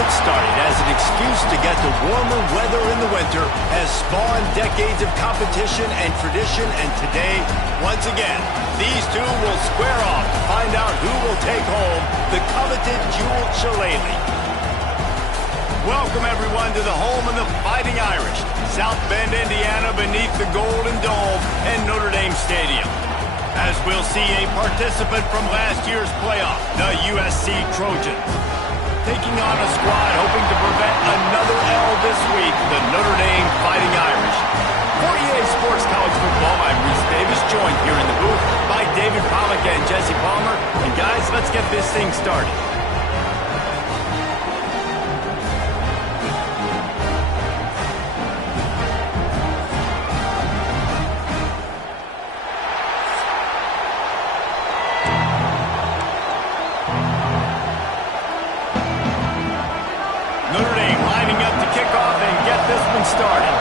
it started as an excuse to get to warmer weather in the winter has spawned decades of competition and tradition, and today, once again, these two will square off to find out who will take home the coveted jeweled shillelagh. Welcome, everyone, to the home of the Fighting Irish, South Bend, Indiana, beneath the Golden Dome and Notre Dame Stadium. As we'll see a participant from last year's playoff, the USC Trojans. Taking on a squad hoping to prevent another L this week, the Notre Dame Fighting Irish. For EA Sports College Football, I'm Reese Davis, joined here in the booth by David Pollock and Jesse Palmer. And guys, let's get this thing started. Notre Dame lining up to kick off and get this one started.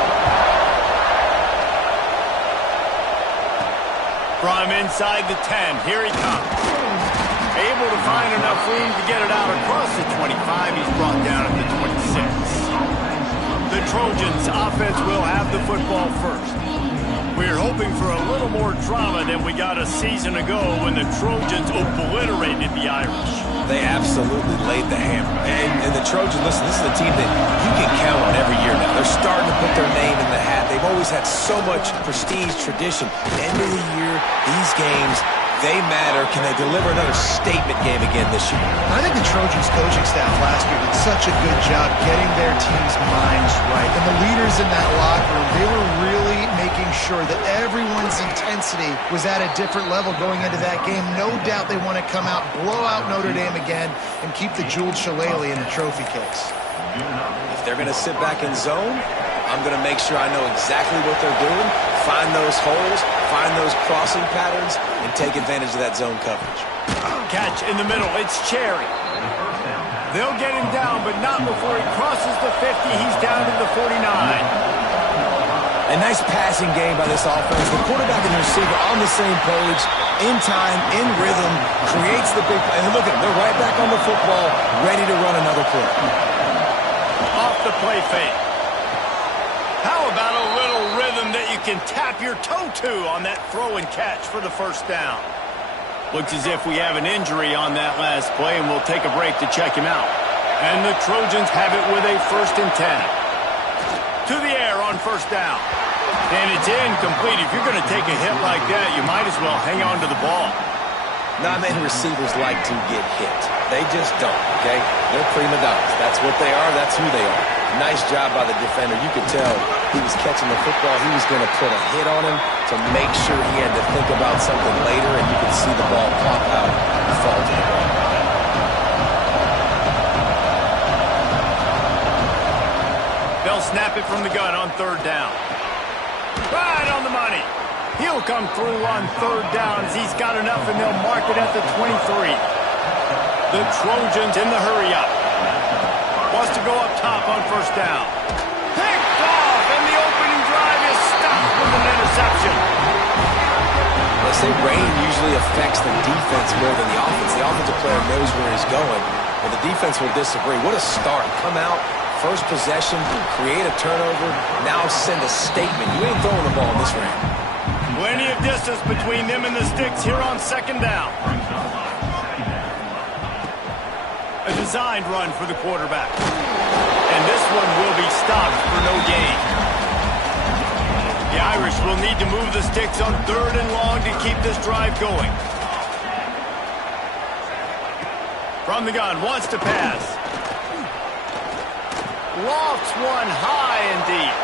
From inside the 10, here he comes. Able to find enough room to get it out across the 25. He's brought down at the 26. The Trojans offense will have the football first. We're hoping for a little more drama than we got a season ago when the Trojans obliterated the Irish. They absolutely laid the hammer. And the Trojans, listen, this is a team that you can count on every year now. They're starting to put their name in the hat. They've always had so much prestige, tradition. End of the year, these games, they matter. Can they deliver another statement game again this year? I think the Trojans coaching staff last year did such a good job getting their team's minds right. And the leaders in that locker room, they were really making sure that everyone's intensity was at a different level going into that game. No doubt they want to come out, blow out Notre Dame again, and keep the jeweled shillelagh in the trophy case. If they're going to sit back in zone, I'm going to make sure I know exactly what they're doing, find those holes, find those crossing patterns, and take advantage of that zone coverage. Catch in the middle. It's Cherry. They'll get him down, but not before he crosses the 50. He's down to the 49. A nice passing game by this offense. The quarterback and the receiver on the same page, in time, in rhythm, creates the big play. And look at them. They're right back on the football, ready to run another play. Off the play fake. How about a little rhythm that you can tap your toe to on that throw and catch for the first down? Looks as if we have an injury on that last play, and we'll take a break to check him out. And the Trojans have it with a 1st and 10. To the air on first down. And it's incomplete. If you're going to take a hit like that, you might as well hang on to the ball. Not many receivers like to get hit. They just don't, okay? They're prima donnas. That's what they are. That's who they are. Nice job by the defender. You could tell he was catching the football. He was going to put a hit on him to make sure he had to think about something later, and you could see the ball pop out and fall to the ground. They'll snap it from the gun on 3rd down. Right on the money. He'll come through on 3rd down as he's got enough, and they'll mark it at the 23. The Trojans in the hurry-up. Wants to go up top on 1st down. Picked off, and the opening drive is stopped with an interception. They say rain usually affects the defense more than the offense. The offensive player knows where he's going, but the defense will disagree. What a start. Come out, first possession, create a turnover, now send a statement. You ain't throwing the ball in this rain. Plenty of distance between them and the sticks here on 2nd down. A designed run for the quarterback. And this one will be stopped for no gain. The Irish will need to move the sticks on 3rd and long to keep this drive going. From the gun, wants to pass. Lofts one high and deep.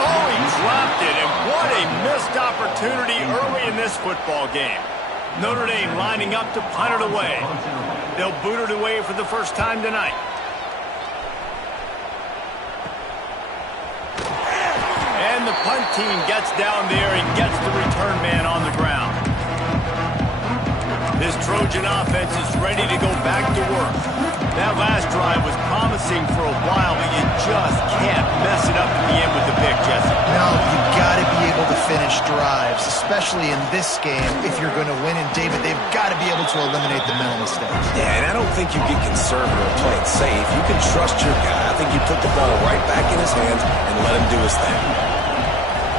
Oh, he dropped it, and what a missed opportunity early in this football game. Notre Dame lining up to punt it away. They'll boot it away for the first time tonight. And the punt team gets down there and gets the return man on the ground. This Trojan offense is ready to go back to work. That last drive was promising for a while, but you just can't mess it up at the end with the pick, Jesse. No, you've got to be able to finish drives, especially in this game, if you're going to win. And, David, they've got to be able to eliminate the mental mistakes. Yeah, and I don't think you get conservative or play it safe. You can trust your guy. I think you put the ball right back in his hands and let him do his thing.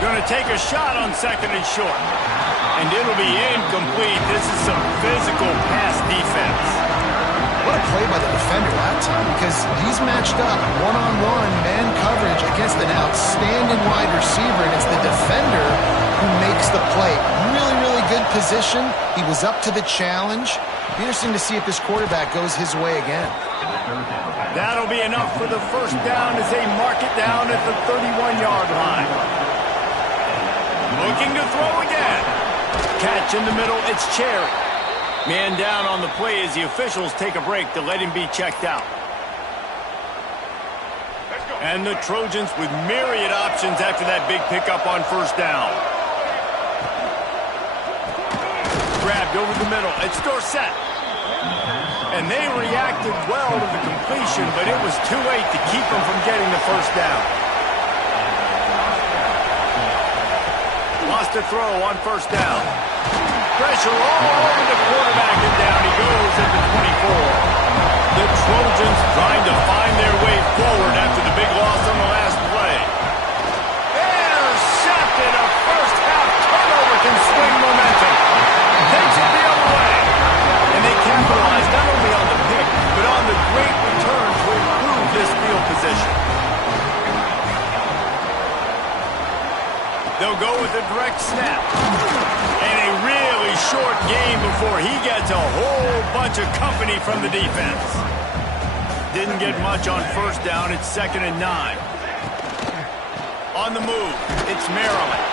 Going to take a shot on second and short. And it'll be incomplete. This is some physical pass defense. What a play by the defender that time, because he's matched up one-on-one man coverage against an outstanding wide receiver, and it's the defender who makes the play. Really, really good position. He was up to the challenge. Be interesting to see if this quarterback goes his way again. That'll be enough for the first down as they mark it down at the 31-yard line. Looking to throw again. Catch in the middle, it's Cherry. Man down on the play as the officials take a break to let him be checked out. And the Trojans with myriad options after that big pickup on first down. Grabbed over the middle, it's Dorsett. And they reacted well to the completion, but it was too late to keep them from getting the first down. Lost a throw on first down. Pressure all over the quarterback, and down he goes at the 24. The Trojans trying to find their way forward after the big loss on the last play. Intercepted. A first-half turnover can swing momentum. Takes it the other way. And they capitalize not only on the pick, but on the great return to improve this field position. They'll go with a direct snap. And a really short game before he gets a whole bunch of company from the defense. Didn't get much on first down. It's 2nd and 9. On the move, it's Maryland.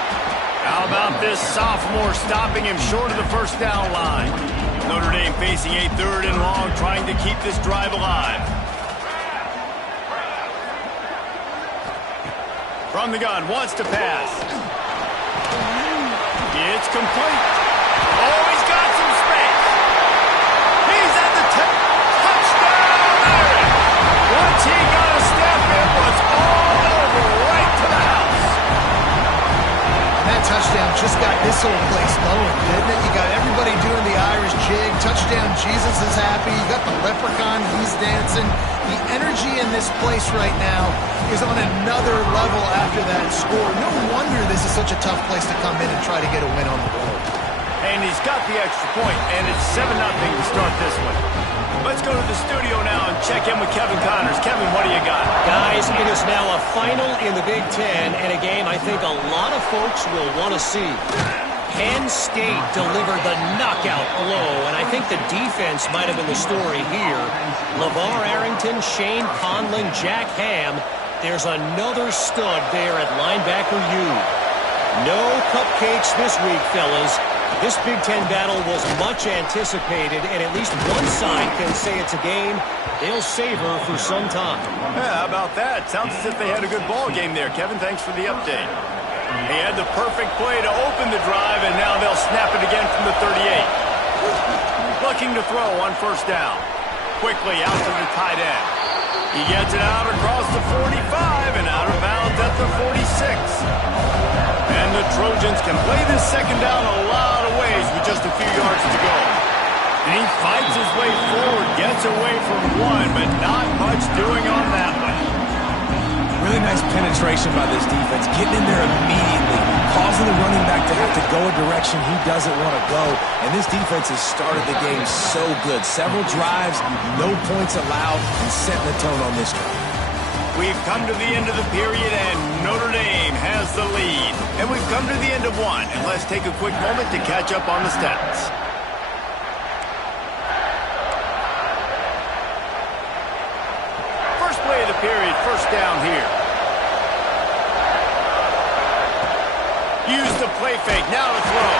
How about this sophomore stopping him short of the first down line? Notre Dame facing a 3rd and long, trying to keep this drive alive. From the gun, wants to pass. It's complete. Oh, he's got some space. He's at the touchdown there. Once he got a step, it was all over, right to the house. And that touchdown just got this whole place going, didn't it? You got everybody doing the Irish jig. Touchdown, Jesus is happy. You got the leprechaun, he's dancing. The energy in this place right now is on another level after that score. No wonder this is such a tough place to come in and try to get a win on the road. And he's got the extra point, and it's 7-0 to start this one. Let's go to the studio now and check in with Kevin Connors. Kevin, what do you got? Guys, it is now a final in the Big Ten, and a game I think a lot of folks will want to see. Penn State delivered the knockout blow, and I think the defense might have been the story here. LeVar Arrington, Shane Conlon, Jack Ham. There's another stud there at linebacker U. No cupcakes this week, fellas. This Big Ten battle was much anticipated, and at least one side can say it's a game they'll savor for some time. Yeah, how about that? Sounds as if they had a good ball game there. Kevin, thanks for the update. He had the perfect play to open the drive, and now they'll snap it again from the 38. Looking to throw on first down. Quickly out to the tight end. He gets it out across the 45 and out of bounds at the 46. And the Trojans can play this second down a lot of ways with just a few yards to go. And he fights his way forward, gets away from one, but not much doing on that one. Really nice penetration by this defense, getting in there immediately, causing the running back to have to go a direction he doesn't want to go. And this defense has started the game so good. Several drives, no points allowed, and setting the tone on this drive. We've come to the end of the period, and Notre Dame has the lead. And we've come to the end of one, and let's take a quick moment to catch up on the stats. First play of the period, first down here. Use the play fake, now to throw.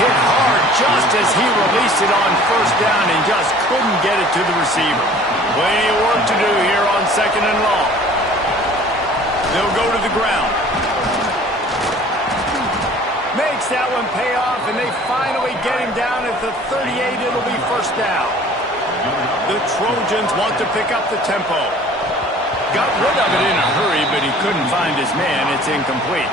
Hit hard just as he released it on first down and just couldn't get it to the receiver. Plenty of work to do here on 2nd and long. They'll go to the ground. Makes that one pay off, and they finally get him down at the 38. It'll be first down. The Trojans want to pick up the tempo. Got rid of it in a hurry, but he couldn't find his man. It's incomplete.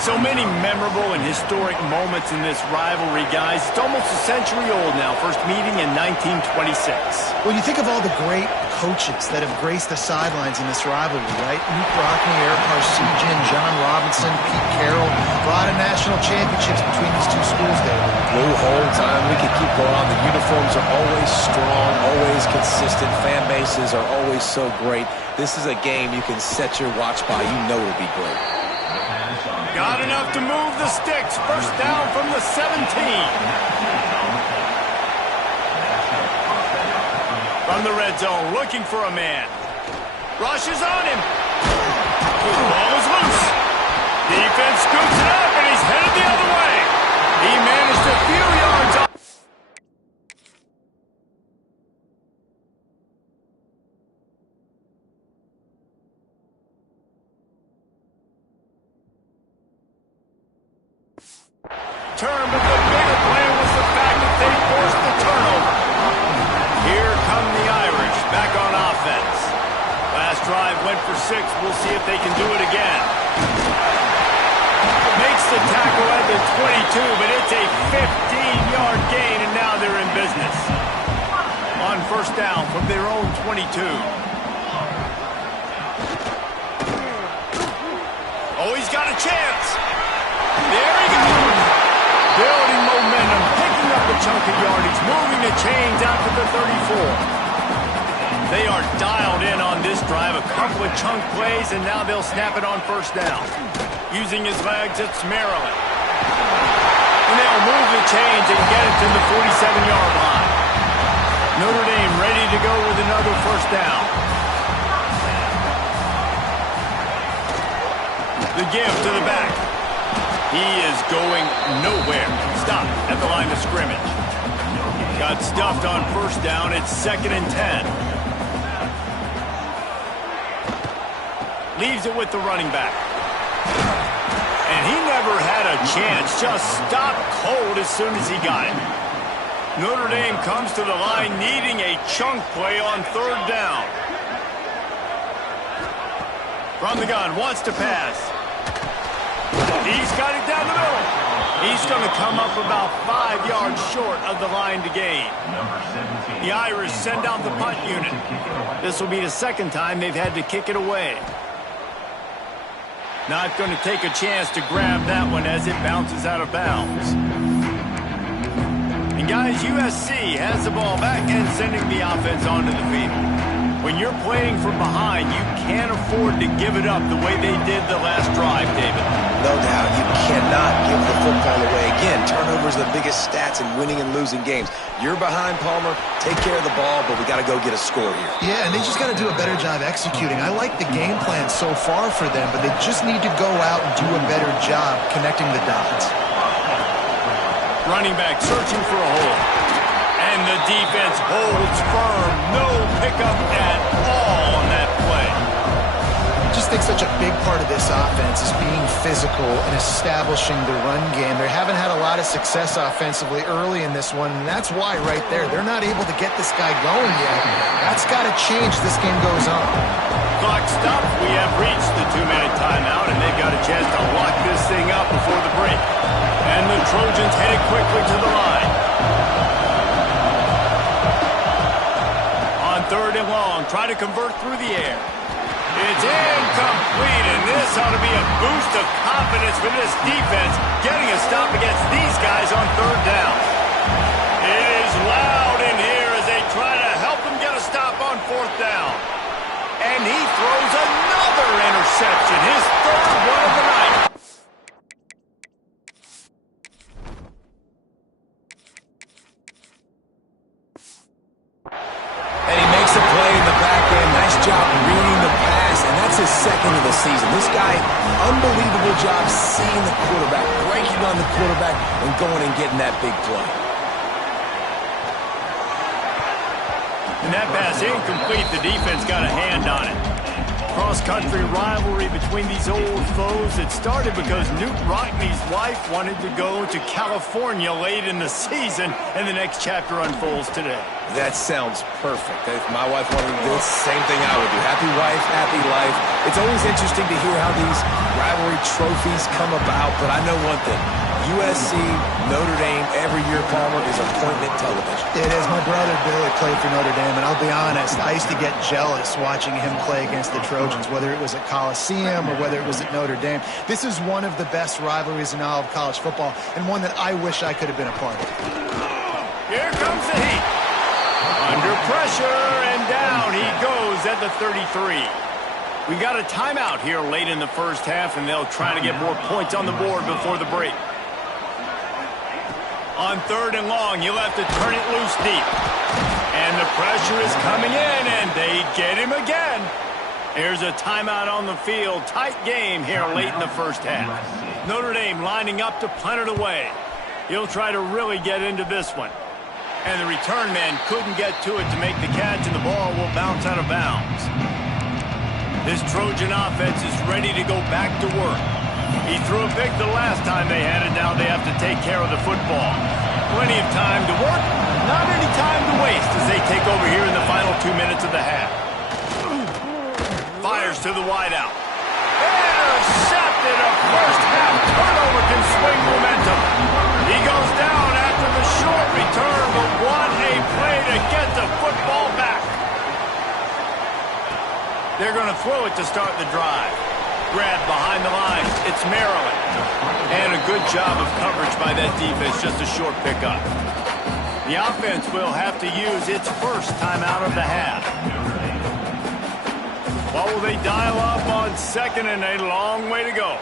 So many memorable and historic moments in this rivalry, guys. It's almost a century old now. First meeting in 1926. Well, you think of all the great coaches that have graced the sidelines in this rivalry, right? Luke Rockne, Eric Parsegian, John Robinson, Pete Carroll. A lot of national championships between these two schools, David. The whole time we could keep going on. The uniforms are always strong, always consistent. Fan bases are always so great. This is a game you can set your watch by. You know it'll be great. Got enough to move the sticks. First down from the 17. From the red zone, looking for a man. Rushes on him. The ball is loose. Defense scoops it up, and he's headed the other way. He managed a few yards off. But the bigger play was the fact that they forced the turnover. Here come the Irish back on offense. Last drive went for 6. We'll see if they can do it again. Makes the tackle at the 22, but it's a 15-yard gain, and now they're in business. On first down from their own 22. Oh, he's got a chance. There he goes. Building momentum, picking up a chunk of yardage, moving the chains out to the 34. They are dialed in on this drive, a couple of chunk plays, and now they'll snap it on first down. Using his legs, it's Maryland. And they'll move the chains and get it to the 47-yard line. Notre Dame ready to go with another first down. The give to the back. He is going nowhere. Stop at the line of scrimmage. Got stuffed on first down. It's 2nd and 10. Leaves it with the running back. And he never had a chance. Just stopped cold as soon as he got it. Notre Dame comes to the line needing a chunk play on third down. From the gun, wants to pass. He's got it down the middle. He's going to come up about 5 yards short of the line to gain. The Irish send out the punt unit. This will be the second time they've had to kick it away. Not going to take a chance to grab that one as it bounces out of bounds. And guys, USC has the ball back and sending the offense onto the field. When you're playing from behind, you can't afford to give it up the way they did the last drive, David. No doubt. You cannot give the football away. Again, turnovers are the biggest stats in winning and losing games. You're behind, Palmer. Take care of the ball, but we got to go get a score here. Yeah, and they just got to do a better job executing. I like the game plan so far for them, but they just need to go out and do a better job connecting the dots. Running back searching for a hole. And the defense holds firm. No pickup at all on that play. I just think such a big part of this offense is being physical and establishing the run game. They haven't had a lot of success offensively early in this one, and that's why right there, they're not able to get this guy going yet. That's got to change as this game goes on. Clock stopped. We have reached the 2-minute timeout, and they've got a chance to lock this thing up before the break. And the Trojans headed quickly to the line. Third and long, try to convert through the air. It's incomplete, and this ought to be a boost of confidence for this defense, getting a stop against these guys on third down. It is loud in here as they try to help them get a stop on fourth down. And he throws another interception, his third one of the night. Second of the season. This guy, unbelievable job seeing the quarterback, breaking on the quarterback, and going and getting that big play. And that pass incomplete. The defense got a hand on it. Cross-country rivalry between these old foes. It started because Newt Rockney's wife wanted to go to California late in the season, and the next chapter unfolds today. That sounds perfect. If my wife wanted this, same thing I would do. Happy wife, happy life. It's always interesting to hear how these rivalry trophies come about, but I know one thing. USC, Notre Dame, every year, Palmer, is appointment television. It is. My brother Billy played for Notre Dame, and I'll be honest, I used to get jealous watching him play against the Trojans, whether it was at Coliseum or whether it was at Notre Dame. This is one of the best rivalries in all of college football, and one that I wish I could have been a part of. Here comes the heat. Under pressure, and down he goes at the 33. We got a timeout here late in the first half, and they'll try to get more points on the board before the break. On 3rd and long, you'll have to turn it loose deep. And the pressure is coming in, and they get him again. Here's a timeout on the field. Tight game here late in the first half. Notre Dame lining up to punt it away. He'll try to really get into this one. And the return man couldn't get to it to make the catch, and the ball will bounce out of bounds. This Trojan offense is ready to go back to work. He threw a pick the last time they had it. Now they have to take care of the football. Plenty of time to work, not any time to waste as they take over here in the final 2 minutes of the half. Fires to the wideout. Intercepted. A first half turnover can swing momentum. He goes down after the short return, but what a play to get the football back. They're going to throw it to start the drive. Grab behind the lines. It's Maryland. And a good job of coverage by that defense. Just a short pickup. The offense will have to use its first timeout of the half. What will they dial up on 2nd and a long way to go?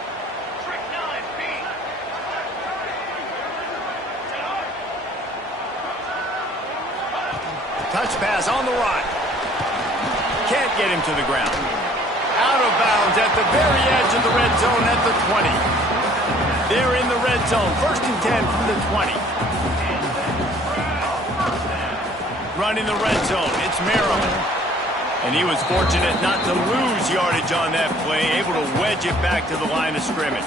Touch pass on the right. Can't get him to the ground. Out of bounds at the very edge of the red zone at the 20. They're in the red zone. 1st and 10 from the 20. Running the red zone. It's Maryland. And he was fortunate not to lose yardage on that play, able to wedge it back to the line of scrimmage.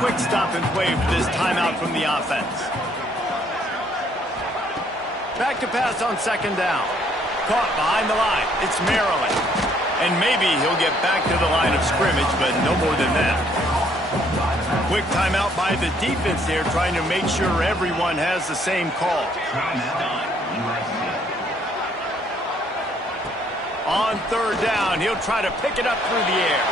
Quick stop and play for this timeout from the offense. Back to pass on 2nd down. Caught behind the line. It's Maryland. And maybe he'll get back to the line of scrimmage, but no more than that. Quick timeout by the defense there, trying to make sure everyone has the same call. On 3rd down, he'll try to pick it up through the air.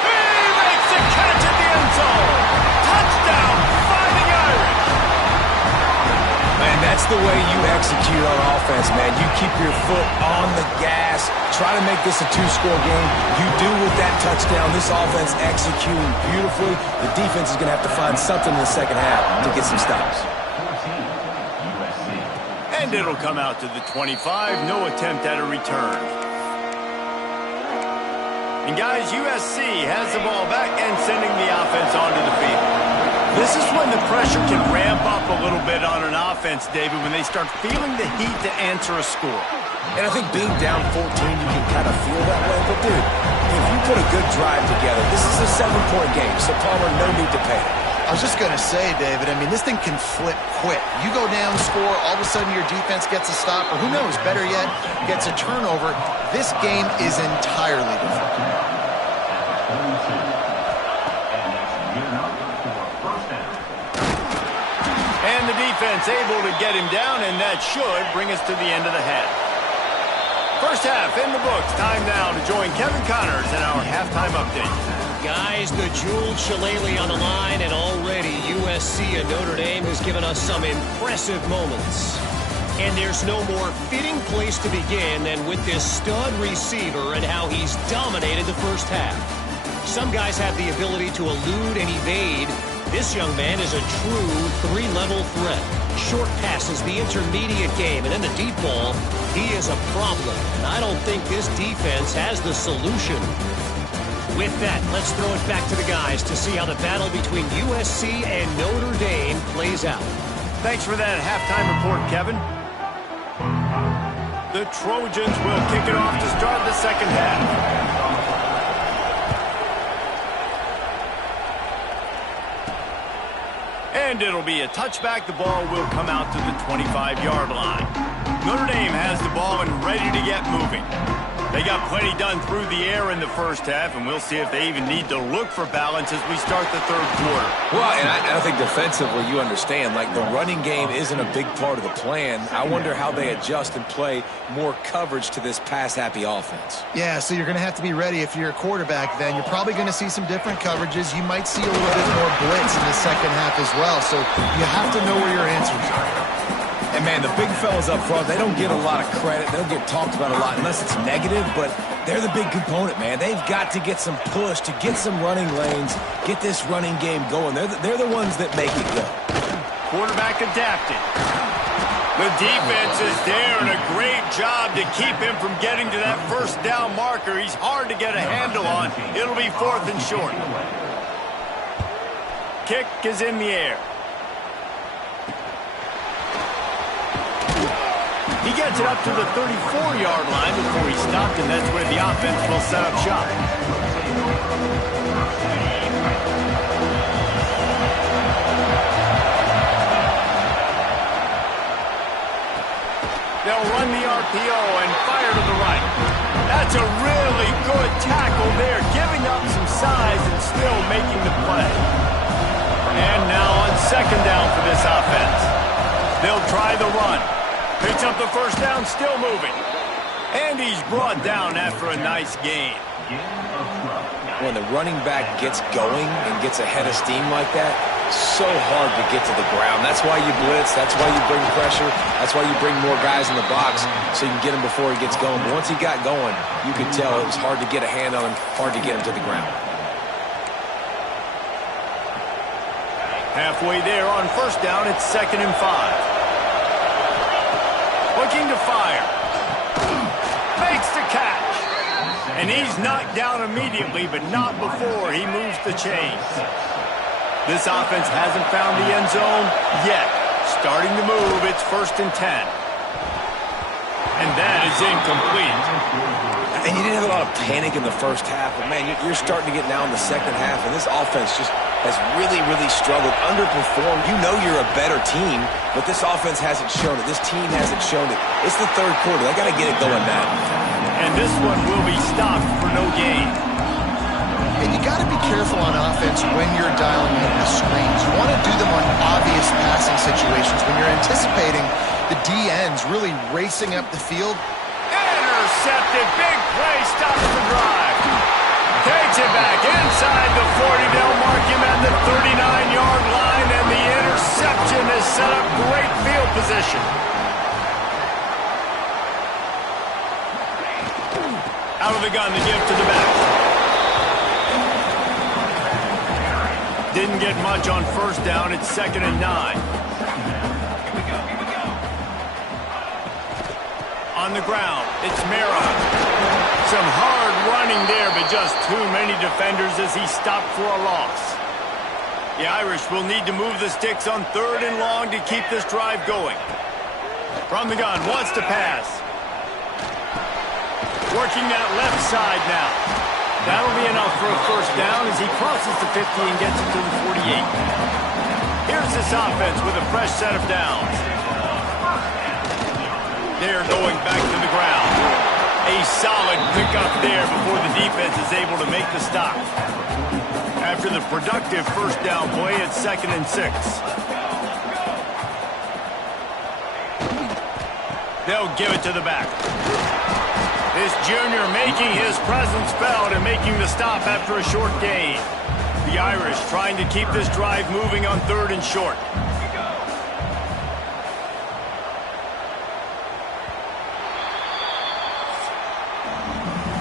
He makes the catch at the end zone. Touchdown, Fighting Irish. Man, that's the way you execute on offense, man. You keep your foot on the gas. Try to make this a 2-score game. You do with that touchdown. This offense executing beautifully. The defense is going to have to find something in the second half to get some stops. And it'll come out to the 25. No attempt at a return. And guys, USC has the ball back and sending the offense onto the field. This is when the pressure can ramp up a little bit on an offense, David, when they start feeling the heat to answer a score. And I think being down 14, you can kind of feel that way. But, dude, if you put a good drive together, this is a 7-point game, so Palmer, no need to panic. I was just going to say, David, I mean, this thing can flip quick. You go down, score, all of a sudden your defense gets a stop, or who knows, better yet, gets a turnover. This game is entirely different. And the defense able to get him down, and that should bring us to the end of the half. First half in the books. Time now to join Kevin Connors in our halftime update. Guys, the jeweled shillelagh on the line, and already USC and Notre Dame has given us some impressive moments. And there's no more fitting place to begin than with this stud receiver and how he's dominated the first half. Some guys have the ability to elude and evade. This young man is a true 3-level threat. Short passes, the intermediate game, and then the deep ball, he is a problem. And I don't think this defense has the solution. With that, let's throw it back to the guys to see how the battle between USC and Notre Dame plays out. Thanks for that halftime report, Kevin. The Trojans will kick it off to start the second half. And it'll be a touchback. The ball will come out to the 25-yard line. Notre Dame has the ball and ready to get moving. They got plenty done through the air in the first half, and we'll see if they even need to look for balance as we start the third quarter. Well, and I think defensively, you understand, like the running game isn't a big part of the plan. I wonder how they adjust and play more coverage to this pass-happy offense. Yeah, so you're going to have to be ready if you're a quarterback then. You're probably going to see some different coverages. You might see a little bit more blitz in the second half as well, so you have to know where your answers are. And, man, the big fellas up front, they don't get a lot of credit. They don't get talked about a lot unless it's negative, but they're the big component, man. They've got to get some push, to get some running lanes, get this running game going. They're the ones that make it go. Quarterback adapted. The defense is there, and a great job to keep him from getting to that first down marker. He's hard to get a handle on. It'll be 4th and short. Kick is in the air. He gets it up to the 34-yard line before he stopped, and that's where the offense will set up shop. They'll run the RPO and fire to the right. That's a really good tackle there, giving up some size and still making the play. And now on second down for this offense. They'll try the run. Picks up the first down, still moving. And he's brought down after a nice gain. When the running back gets going and gets ahead of steam like that, so hard to get to the ground. That's why you blitz. That's why you bring pressure. That's why you bring more guys in the box so you can get him before he gets going. But once he got going, you could tell it was hard to get a hand on him, hard to get him to the ground. Halfway there on first down, it's 2nd and 5. Looking to fire. Makes the catch. And he's knocked down immediately, but not before he moves the chains. This offense hasn't found the end zone yet. Starting to move, it's 1st and 10. And that is incomplete. And you didn't have a lot of panic in the first half, but, man, you're starting to get now in the second half, and this offense just has really, really struggled, underperformed. You know you're a better team, but this offense hasn't shown it. This team hasn't shown it. It's the third quarter. They got to get it going now. And this one will be stopped for no gain. And you got to be careful on offense when you're dialing in the screens. You want to do them on obvious passing situations when you're anticipating the DNs really racing up the field. Intercepted. Big play. Stops the drive. Takes it back inside the 40. They'll mark him at the 39-yard line, and the interception has set up great field position. Out of the gun, the give to the back. Didn't get much on first down. It's 2nd and 9. On the ground, it's Mara. Some hard running there, but just too many defenders as he stopped for a loss. The Irish will need to move the sticks on 3rd and long to keep this drive going. From the gun, wants to pass. Working that left side now. That'll be enough for a first down as he crosses the 50 and gets it to the 48. Here's this offense with a fresh set of downs. They're going back to the ground. A solid pickup there before the defense is able to make the stop. After the productive first down play, it's 2nd and 6. They'll give it to the back. This junior making his presence felt and making the stop after a short gain. The Irish trying to keep this drive moving on 3rd and short.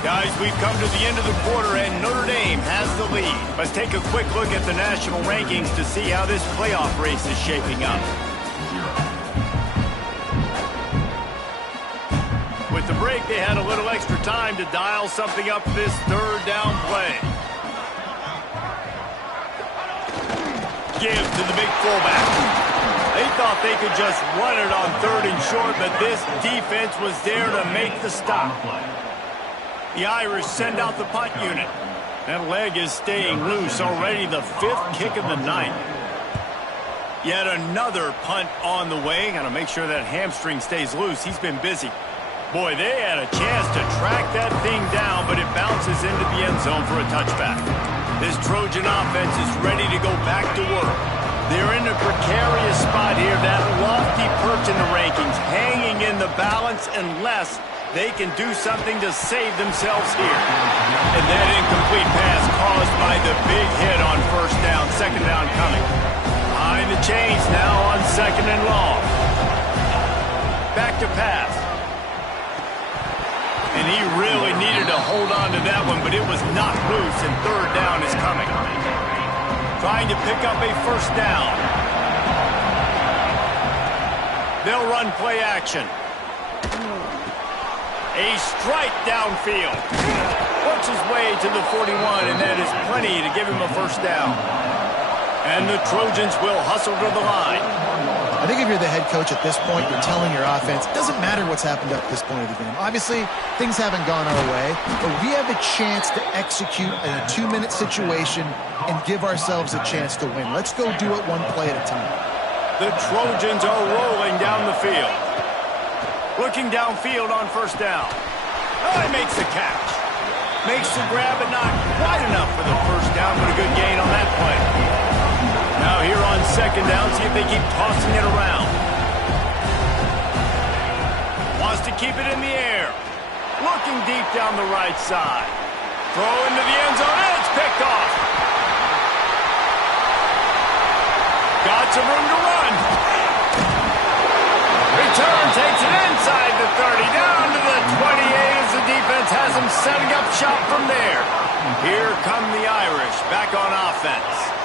Guys, we've come to the end of the quarter, and Notre Dame has the lead. Let's take a quick look at the national rankings to see how this playoff race is shaping up. With the break, they had a little extra time to dial something up this 3rd down play. Give to the big fullback. They thought they could just run it on 3rd and short, but this defense was there to make the stop. The Irish send out the punt unit. That leg is staying loose. Already the 5th kick of the night. Yet another punt on the way. Got to make sure that hamstring stays loose. He's been busy. Boy, they had a chance to track that thing down, but it bounces into the end zone for a touchback. This Trojan offense is ready to go back to work. They're in a precarious spot here. That lofty perch in the rankings, hanging in the balance unless they can do something to save themselves here. And that incomplete pass caused by the big hit on 1st down, 2nd down coming. Behind the chains now on 2nd and long. Back to pass. And he really needed to hold on to that one, but it was knocked loose, and 3rd down is coming. Trying to pick up a 1st down. They'll run play action. A strike downfield. Works his way to the 41, and that is plenty to give him a 1st down. And the Trojans will hustle to the line. I think if you're the head coach at this point, you're telling your offense, it doesn't matter what's happened up to this point of the game. Obviously, things haven't gone our way, but we have a chance to execute in a 2-minute situation and give ourselves a chance to win. Let's go do it one play at a time. The Trojans are rolling down the field. Looking downfield on 1st down. Oh, he makes the catch. Makes the grab, but not quite enough for the 1st down, but a good gain on that play. Now here on 2nd down, see if they keep tossing it around. Wants to keep it in the air. Looking deep down the right side. Throw into the end zone, and it's picked off. Got some room to run. Return takes it inside the 30, down to the 28 as the defense has them setting up shop from there. Here come the Irish back on offense.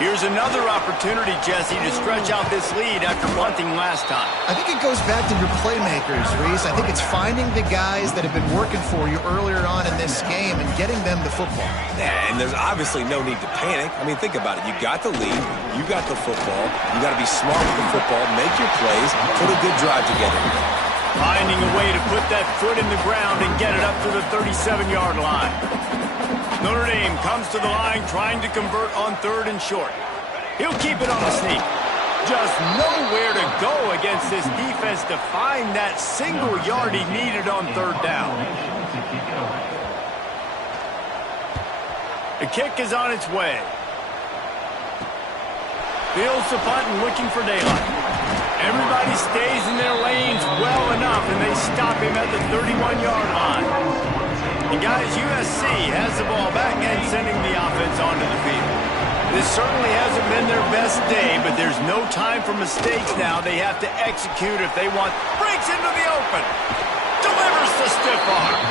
Here's another opportunity, Jesse, to stretch out this lead after punting last time. I think it goes back to your playmakers, Reese. I think it's finding the guys that have been working for you earlier on in this game and getting them the football. Yeah, and there's obviously no need to panic. I mean, think about it. You got the lead. You got the football. You got to be smart with the football, make your plays, put a good drive together. Finding a way to put that foot in the ground and get it up to the 37-yard line. Notre Dame comes to the line trying to convert on 3rd and short. He'll keep it on the sneak. Just nowhere to go against this defense to find that single yard he needed on 3rd down. The kick is on its way. Fields the punt and looking for daylight. Everybody stays in their lanes well enough, and they stop him at the 31-yard line. And guys, USC has the ball back and sending the offense onto the field. This certainly hasn't been their best day, but there's no time for mistakes now. They have to execute if they want. Breaks into the open. Delivers the stiff arm.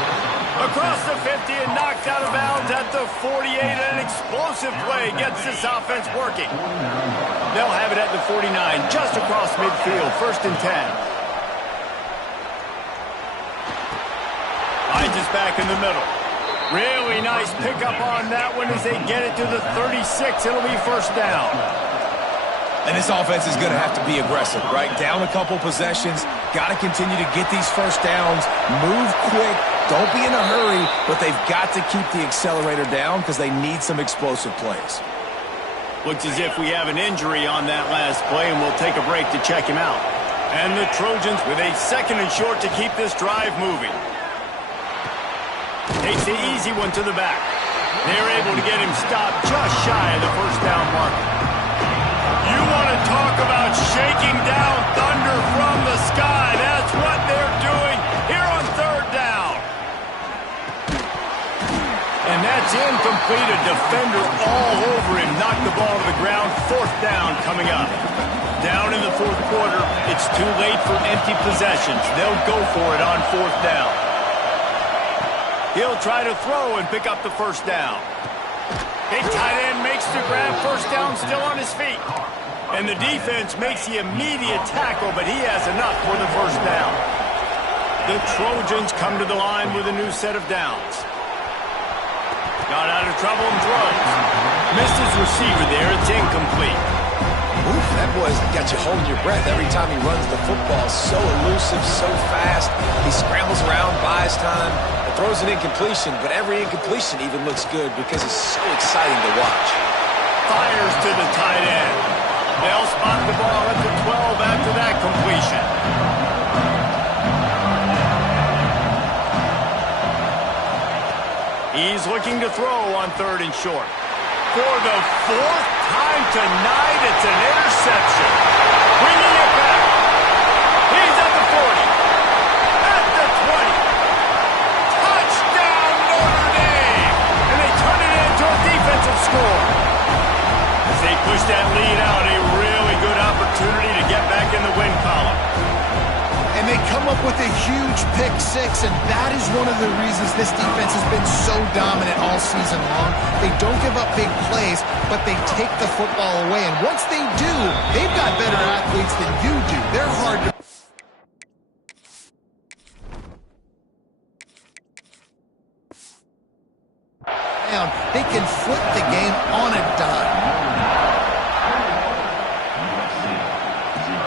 Across the 50 and knocked out of bounds at the 48. An explosive play gets this offense working. They'll have it at the 49, just across midfield, 1st and 10. Finds us back in the middle. Really nice pickup on that one as they get it to the 36. It'll be 1st down. And this offense is going to have to be aggressive, right? Down a couple possessions. Got to continue to get these 1st downs. Move quick. Don't be in a hurry, but they've got to keep the accelerator down because they need some explosive plays. Looks as if we have an injury on that last play, and we'll take a break to check him out. And the Trojans with a 2nd and short to keep this drive moving. Takes the easy one to the back. They're able to get him stopped just shy of the 1st down marker. You want to talk about shaking down thunder from the sky. That's what they're doing here on 3rd down. And that's incomplete. A defender all over him. Knocked the ball to the ground. 4th down coming up. Down in the 4th quarter. It's too late for empty possessions. They'll go for it on 4th down. He'll try to throw and pick up the 1st down. Big tight end makes the grab. 1st down still on his feet. And the defense makes the immediate tackle, but he has enough for the 1st down. The Trojans come to the line with a new set of downs. Got out of trouble and throws. Missed his receiver there. It's incomplete. Oof, that boy's got you holding your breath every time he runs the football. So elusive, so fast. He scrambles around, buys time, and throws an incompletion, but every incompletion even looks good because it's so exciting to watch. Fires to the tight end. They'll spot the ball at the 12 after that completion. He's looking to throw on 3rd and short. For the 4th time tonight, it's an interception. Bringing it back. He's at the 40. At the 20. Touchdown, Notre Dame! And they turn it into a defensive score. As they push that lead out, a really good opportunity to get back in the win column. And they come up with a huge pick 6, and that is one of the reasons this defense has been so dominant all season long. They don't give up big plays, but they take the football away. And once they do, they've got better athletes than you do. They're hard to... They can flip the game on a dime.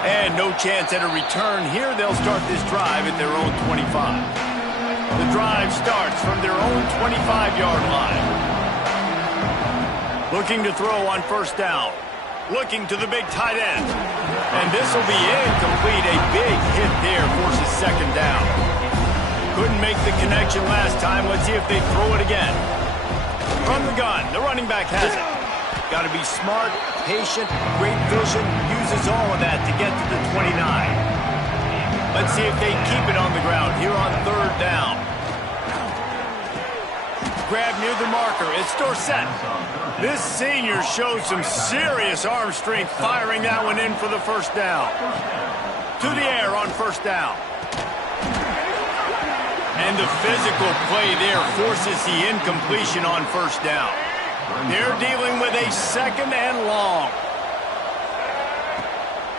And no chance at a return here. They'll start this drive at their own 25. The drive starts from their own 25-yard line. Looking to throw on 1st down. Looking to the big tight end. And this will be incomplete. A big hit there forces 2nd down. Couldn't make the connection last time. Let's see if they throw it again. From the gun, the running back has it. Got to be smart, patient, great vision, uses all of that to get to the 29. Let's see if they keep it on the ground here on 3rd down. Grab near the marker, it's Dorsett. This senior shows some serious arm strength firing that one in for the 1st down. To the air on 1st down. And the physical play there forces the incompletion on 1st down. They're dealing with a 2nd and long.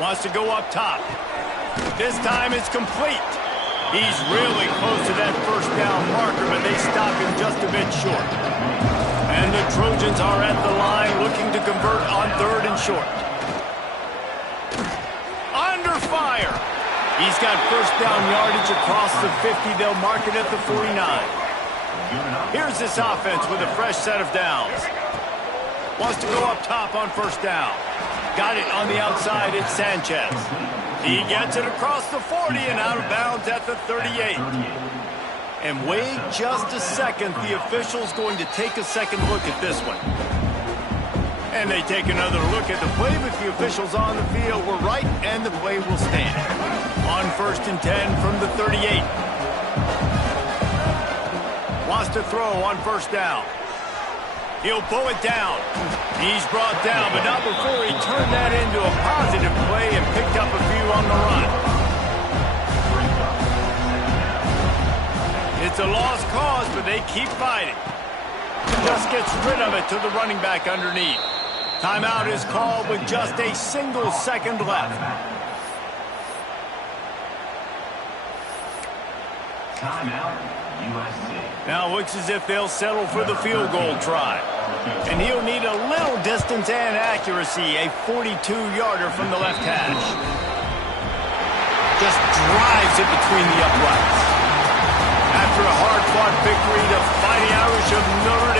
Wants to go up top. This time it's complete. He's really close to that 1st down marker, but they stop him just a bit short. And the Trojans are at the line looking to convert on 3rd and short. Under fire. He's got 1st down yardage across the 50. They'll mark it at the 49. Here's this offense with a fresh set of downs. Wants to go up top on 1st down. Got it on the outside, it's Sanchez. He gets it across the 40 and out of bounds at the 38. And wait just a second, the official's going to take a 2nd look at this one. And they take another look at the play, but the officials on the field were right, and the play will stand. On 1st and 10 from the 38. Wants to throw on 1st down. He'll pull it down. He's brought down, but not before he turned that into a positive play and picked up a few on the run. It's a lost cause, but they keep fighting. Just gets rid of it to the running back underneath. Timeout is called with just a single second left. Timeout, USC. Now it looks as if they'll settle for the field goal try. And he'll need a little distance and accuracy, a 42-yarder from the left hash. Just drives it between the uprights. After a hard-fought victory, the Fighting Irish of Notre